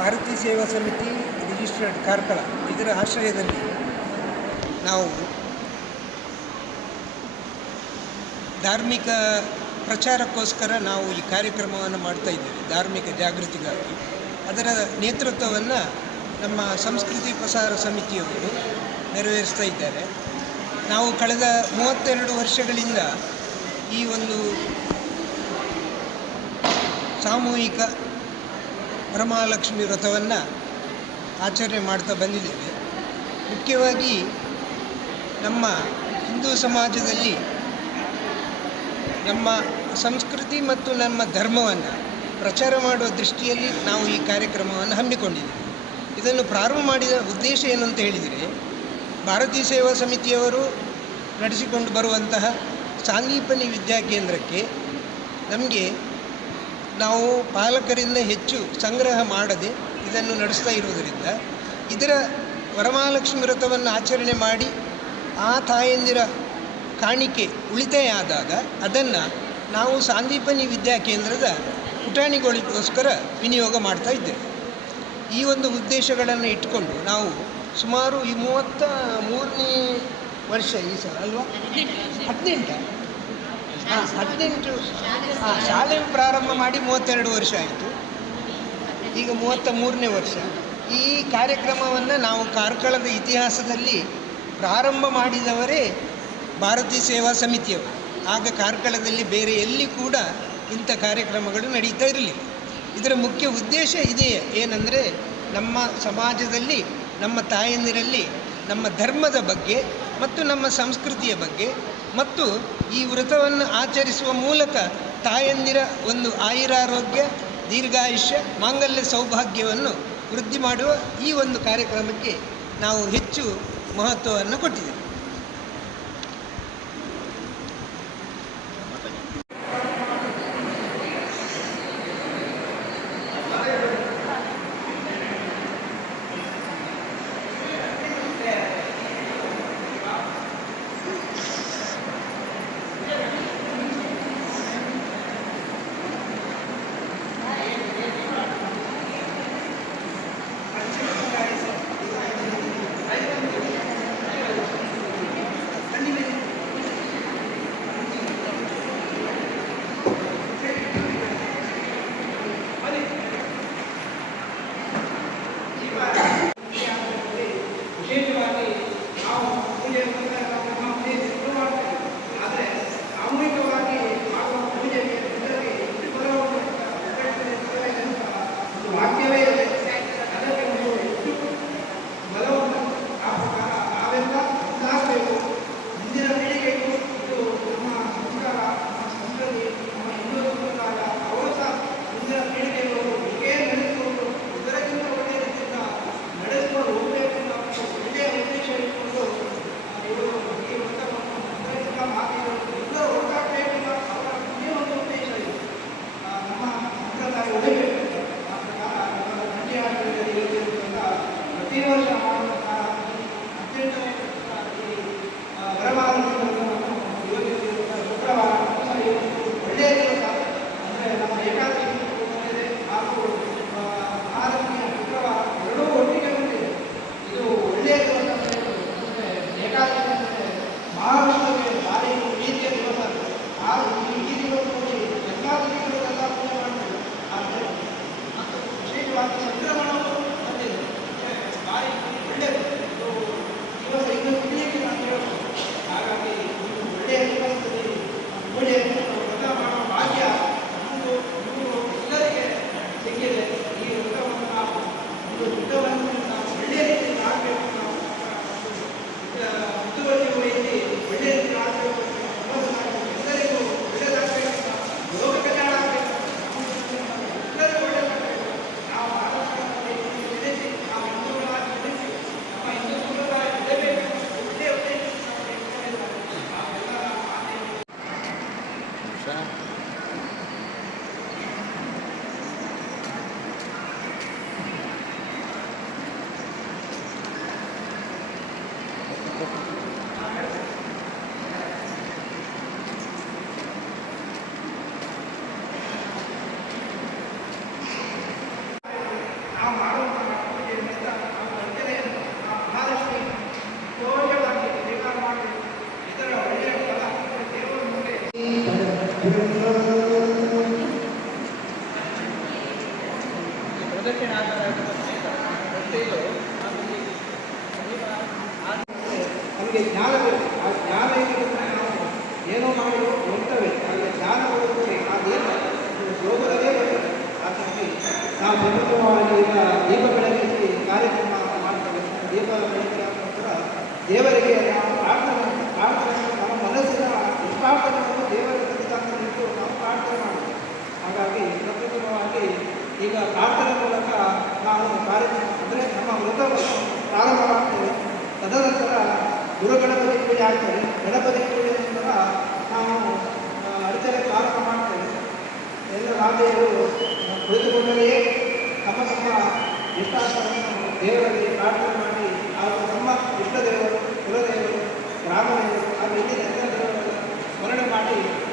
ಭಾರತೀಯ ಸೇವಾ ಸಮಿತಿ ರಿಜಿಸ್ಟರ್ಡ್ ಕಾರ್ಕಳ ಇದರ ಆಶ್ರಯದಲ್ಲಿ ನಾವು ಧಾರ್ಮಿಕ ಪ್ರಚಾರಕ್ಕೋಸ್ಕರ ನಾವು ಈ ಕಾರ್ಯಕ್ರಮವನ್ನು ಮಾಡ್ತಾ ಇದ್ದೇವೆ, ಧಾರ್ಮಿಕ ಜಾಗೃತಿಗಾಗಿ. ಅದರ ನೇತೃತ್ವವನ್ನು ನಮ್ಮ ಸಂಸ್ಕೃತಿ ಪ್ರಸಾರ ಸಮಿತಿಯವರು ನೆರವೇರಿಸ್ತಾ ಇದ್ದಾರೆ. ನಾವು ಕಳೆದ ಮೂವತ್ತೆರಡು ವರ್ಷಗಳಿಂದ ಈ ಒಂದು ಸಾಮೂಹಿಕ ವರಮಹಾಲಕ್ಷ್ಮಿ ವ್ರತವನ್ನು ಆಚರಣೆ ಮಾಡ್ತಾ ಬಂದಿದ್ದೇವೆ. ಮುಖ್ಯವಾಗಿ ನಮ್ಮ ಹಿಂದೂ ಸಮಾಜದಲ್ಲಿ ನಮ್ಮ ಸಂಸ್ಕೃತಿ ಮತ್ತು ನಮ್ಮ ಧರ್ಮವನ್ನು ಪ್ರಚಾರ ಮಾಡುವ ದೃಷ್ಟಿಯಲ್ಲಿ ನಾವು ಈ ಕಾರ್ಯಕ್ರಮವನ್ನು ಹಮ್ಮಿಕೊಂಡಿದ್ದೇವೆ. ಇದನ್ನು ಪ್ರಾರಂಭ ಮಾಡಿದ ಉದ್ದೇಶ ಏನು ಅಂತ ಹೇಳಿದರೆ, ಭಾರತೀಯ ಸೇವಾ ಸಮಿತಿಯವರು ನಡೆಸಿಕೊಂಡು ಬರುವಂತಹ ಸಾಂದೀಪನಿ ವಿದ್ಯಾಕೇಂದ್ರಕ್ಕೆ ನಮಗೆ ನಾವು ಪಾಲಕರಿಂದ ಹೆಚ್ಚು ಸಂಗ್ರಹ ಮಾಡದೆ ಇದನ್ನು ನಡೆಸ್ತಾ ಇರುವುದರಿಂದ ಇದರ ವರಮಹಾಲಕ್ಷ್ಮಿ ವ್ರತವನ್ನು ಆಚರಣೆ ಮಾಡಿ ಆ ತಾಯಂದಿರ ಕಾಣಿಕೆ ಉಳಿತಾಯ ಆದಾಗ ಅದನ್ನು ನಾವು ಸಾಂದೀಪನಿ ವಿದ್ಯಾಕೇಂದ್ರದ ಪುಟಾಣಿಗಳಿಗೋಸ್ಕರ ವಿನಿಯೋಗ ಮಾಡ್ತಾ ಇದ್ದೇವೆ. ಈ ಒಂದು ಉದ್ದೇಶಗಳನ್ನು ಇಟ್ಟುಕೊಂಡು ನಾವು ಸುಮಾರು ಈ ಮೂವತ್ತ ಮೂರನೇ ವರ್ಷ ಈ ಸಲ ಅಲ್ವಾ? ಹದಿನೆಂಟ. ಹಾಂ, ಹದಿನೆಂಟು, ಹಾಂ, ಶಾಲೆ ಪ್ರಾರಂಭ ಮಾಡಿ ಮೂವತ್ತೆರಡು ವರ್ಷ ಆಯಿತು. ಈಗ ಮೂವತ್ತ ಮೂರನೇ ವರ್ಷ. ಈ ಕಾರ್ಯಕ್ರಮವನ್ನು ನಾವು ಕಾರ್ಕಳದ ಇತಿಹಾಸದಲ್ಲಿ ಪ್ರಾರಂಭ ಮಾಡಿದವರೇ ಭಾರತೀಯ ಸೇವಾ ಸಮಿತಿಯವರು. ಆಗ ಕಾರ್ಕಳದಲ್ಲಿ ಬೇರೆ ಎಲ್ಲಿ ಕೂಡ ಇಂಥ ಕಾರ್ಯಕ್ರಮಗಳು ನಡೀತಾ ಇರಲಿಲ್ಲ. ಇದರ ಮುಖ್ಯ ಉದ್ದೇಶ ಇದೆಯೇ ಏನಂದರೆ ನಮ್ಮ ಸಮಾಜದಲ್ಲಿ, ನಮ್ಮ ತಾಯಂದಿರಲ್ಲಿ ನಮ್ಮ ಧರ್ಮದ ಬಗ್ಗೆ ಮತ್ತು ನಮ್ಮ ಸಂಸ್ಕೃತಿಯ ಬಗ್ಗೆ ಮತ್ತು ಈ ವ್ರತವನ್ನು ಆಚರಿಸುವ ಮೂಲಕ ತಾಯಂದಿರ ಒಂದು ಆಯುರಾರೋಗ್ಯ, ದೀರ್ಘಾಯುಷ್ಯ, ಮಾಂಗಲ್ಯ ಸೌಭಾಗ್ಯವನ್ನು ವೃದ್ಧಿ ಮಾಡುವ ಈ ಒಂದು ಕಾರ್ಯಕ್ರಮಕ್ಕೆ ನಾವು ಹೆಚ್ಚು ಮಹತ್ವವನ್ನು ಕೊಟ್ಟಿದ್ದೇವೆ. ನಮಗೆ ಜ್ಞಾನ ಬೇಕು ಆ ಜ್ಞಾನ ಇಲ್ಲದಿದ್ದರೆ ನಾವು ಏನೋ ಮಾಡಿ ಹೋಗ್ತೇವೆ ಅಲ್ಲಿ ಜ್ಞಾನ ಬರುತ್ತದೆ ಅದೇನು ಯೋಗದಲ್ಲೇ ಬರ್ತದೆ ಹಾಗಾಗಿ ನಾವು ಪ್ರಮುಖವಾಗಿ ಈಗ ದೀಪ ಬೆಳಗಿಸಿ ಕಾರ್ಯಕ್ರಮ ಮಾಡ್ತೇವೆ ದೀಪ ಬೆಳಗಿದ ನಂತರ ದೇವರಿಗೆ ಅಂದರೆ ನಮ್ಮ ವ್ರತವನ್ನು ಪ್ರಾರಂಭ ಮಾಡ್ತೇವೆ ತದನಂತರ ಗುರುಗಣಪತಿ ಪೂಜೆ ಆಗ್ತದೆ. ಗಣಪತಿ ಪೂಜೆ ನಂತರ ನಾವು ಅರ್ಚನೆ ಪ್ರಾರಂಭ ಮಾಡ್ತೇವೆ. ಎಲ್ಲ ರಾಜೆಯರು ಕುಳಿತುಕೊಂಡರೆಯೇ ತಮ್ಮ ತಮ್ಮ ಇಷ್ಟಾರ್ಥವನ್ನು ದೇವರಲ್ಲಿ ಪ್ರಾರ್ಥನೆ ಮಾಡಿ, ಹಾಗೂ ನಮ್ಮ ಇಷ್ಟದೇವರು ಕುಲದೇವರು ಗ್ರಾಮದೇವರು ಹಾಗೂ ಇಲ್ಲಿನ ಎಲ್ಲ ದೇವರನ್ನು ಸ್ಮರಣೆ ಮಾಡಿ